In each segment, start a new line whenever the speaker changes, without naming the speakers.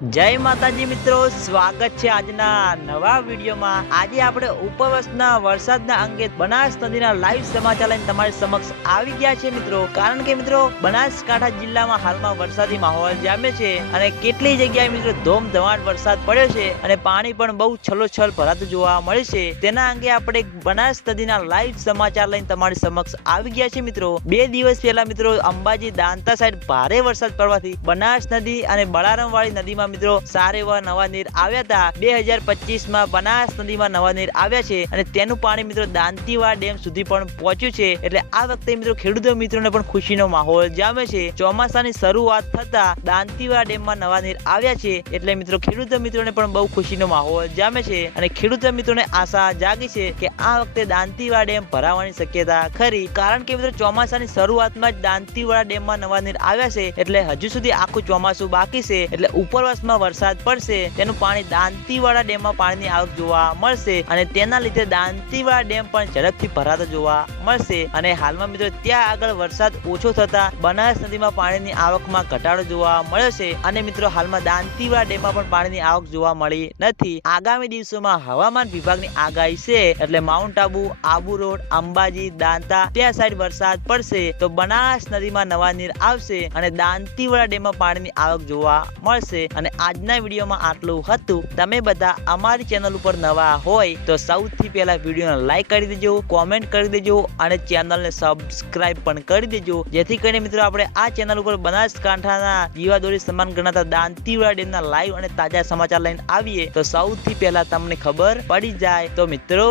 જય માતાજી મિત્રો, સ્વાગત છે આજના નવા વિડીયોમાં. આજે આપણે ઉપરવસના વરસાદના અંગે બનાસ નદીના લાઈવ સમાચાર લઈને તમારી સમક્ષ આવી ગયા છે મિત્રો. કારણ કે મિત્રો, બનાસકાંઠા જિલ્લામાં હાલમાં વરસાદી માહોલ જામે છે અને કેટલી જગ્યાએ મિત્રો ધોમધમાટ વરસાદ પડ્યો છે અને પાણી પણ બહુ છલોછલ ભરાતું જોવા મળે છે. તેના અંગે આપણે બનાસ નદીના લાઈવ સમાચાર લઈને તમારી સમક્ષ આવી ગયા છે મિત્રો. બે દિવસ પહેલા મિત્રો, અંબાજી દાંતા સાઈડ ભારે વરસાદ પડવાથી બનાસ નદી અને બળારમ વાળી નદીમાં મિત્રો સારા એવા નવા નીર આવ્યા હતા. બે હજાર પચીસમાં બનાસ નદીમાં નવા નીર આવ્યા છે અને તેનું પાણી મિત્રો દાંતીવા ડેમ સુધી પણ પહોંચ્યું છે. એટલે આ વખતે મિત્રો ખેડૂતો મિત્રોને પણ ખુશીનો માહોલ જામે છે. ચોમાસાની શરૂઆત થતા દાંતીવા ડેમમાં નવા નીર આવ્યા છે. એટલે મિત્રો ખેડૂતો મિત્રોને પણ બહુ ખુશીનો માહોલ જામે છે અને ખેડૂતો મિત્રોને આશા જાગી છે કે આ વખતે દાંતીવા ડેમ ભરાવાની શક્યતા ખરી. કારણ કે મિત્રો ચોમાસાની શરૂઆતમાં જ દાંતીવાડા ડેમમાં નવા નીર આવ્યા છે. એટલે હજુ સુધી આખું ચોમાસું બાકી છે. એટલે ઉપરવાસમાં વરસાદ પડશે. તેનું પાણી દાંતીવાડા ડેમમાં પાણીની આવક જોવા મળશે અને તેના લીધે દાંતીવાડા ડેમ પણ ઝડપથી ભરાતો જોવા મળશે. અને હાલમાં મિત્રો ત્યાં આગળ વરસાદ ઓછો થતા બનાસ નદીમાં પાણીની આવકમાં ઘટાડો જોવા મળ્યો છે. અને મિત્રો હાલમાં દાંતીવાડા ડેમમાં પણ પાણીની આવક જોવા મળી નથી. આગામી દિવસોમાં હવામાન વિભાગની આગાહી છે. એટલે માઉન્ટ આબુ આબુ રોડ, અંબાજી, દાંતા ત્યાં સાઈડ વરસાદ પડશે તો બનાસ નદીમાં નવા નીર આવશે અને દાંતીવાડા ડેમમાં પાણીની આવક જોવા મળશે. અને આજના વિડીયોમાં આટલું હતું. તમે બધા અમારી ચેનલ ઉપર નવા હોય તો સૌથી પહેલા વિડીયોને લાઈક કરી દેજો કોમેન્ટ કરી દેજો અને ચેનલને સબસ્ક્રાઇબ પણ કરી દેજો. જેથી કરીને મિત્રો આપણે આ ચેનલ ઉપર બનાસકાંઠાના જીવાદોરી સમાન ગણાતા દાંતીવાડા ડેમના લાઈવ અને તાજા સમાચાર લઈને આવીએ તો સૌથી પહેલા તમને ખબર પડી જાય. તો મિત્રો,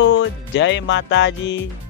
જય માતાજી.